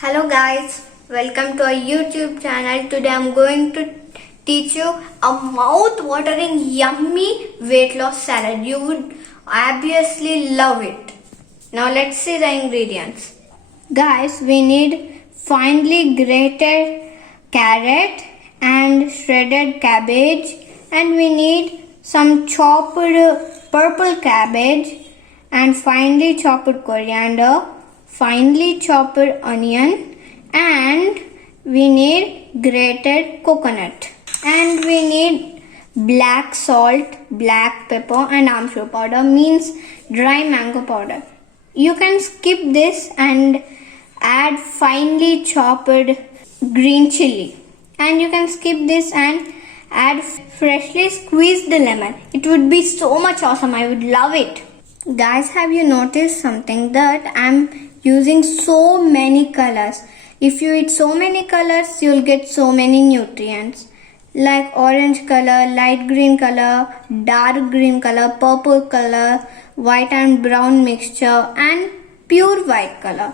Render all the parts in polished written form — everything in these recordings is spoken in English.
Hello guys, welcome to our YouTube channel. Today I'm going to teach you a mouth-watering yummy weight loss salad. You would obviously love it. Now let's see the ingredients. Guys, we need finely grated carrot and shredded cabbage, and we need some chopped purple cabbage and finely chopped coriander, finely chopped onion, and we need grated coconut, and we need black salt, black pepper and amchur powder, means dry mango powder. You can skip this and add finely chopped green chili, and you can skip this and add freshly squeezed lemon. It would be so much awesome. I would love it. Guys, have you noticed something, that I'm using so many colors? If you eat so many colors, you'll get so many nutrients, like orange color, light green color, dark green color, purple color, white and brown mixture, and pure white color.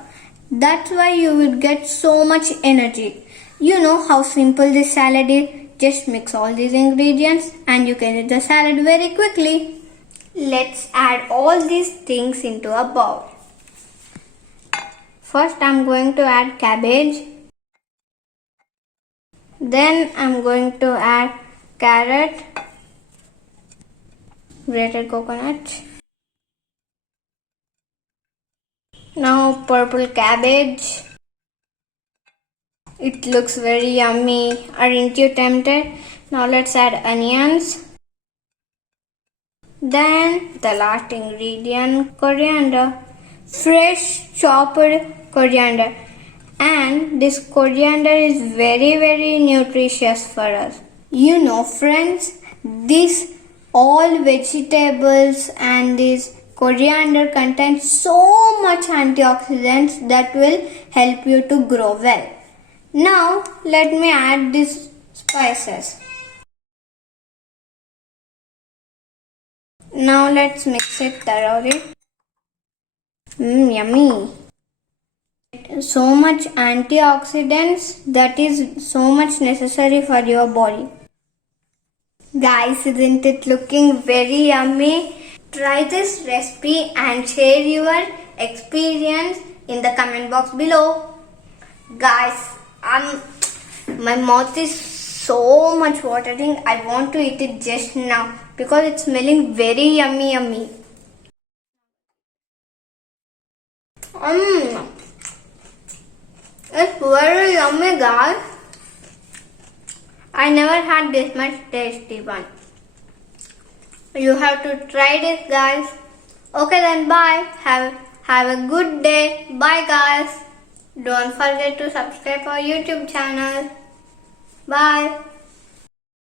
That's why you will get so much energy. You know how simple this salad is. Just mix all these ingredients and you can eat the salad very quickly. Let's add all these things into a bowl. First I'm going to add cabbage. Then I'm going to add carrot, grated coconut. Now purple cabbage. It looks very yummy. Aren't you tempted? Now let's add onions. Then the last ingredient, coriander. Fresh chopped coriander. And this coriander is very nutritious for us. You know friends, these all vegetables and this coriander contains so much antioxidants that will help you to grow well. Now let me add these spices. Now let's mix it thoroughly. Yummy. So much antioxidants, that is so much necessary for your body. Guys, isn't it looking very yummy? Try this recipe and share your experience in the comment box below. Guys, my mouth is so much watering. I want to eat it just now because it's smelling very yummy. It's very yummy, guys. I never had this much tasty one. You have to try this, guys. Okay then, bye. Have a good day. Bye, guys. Don't forget to subscribe our YouTube channel. Bye.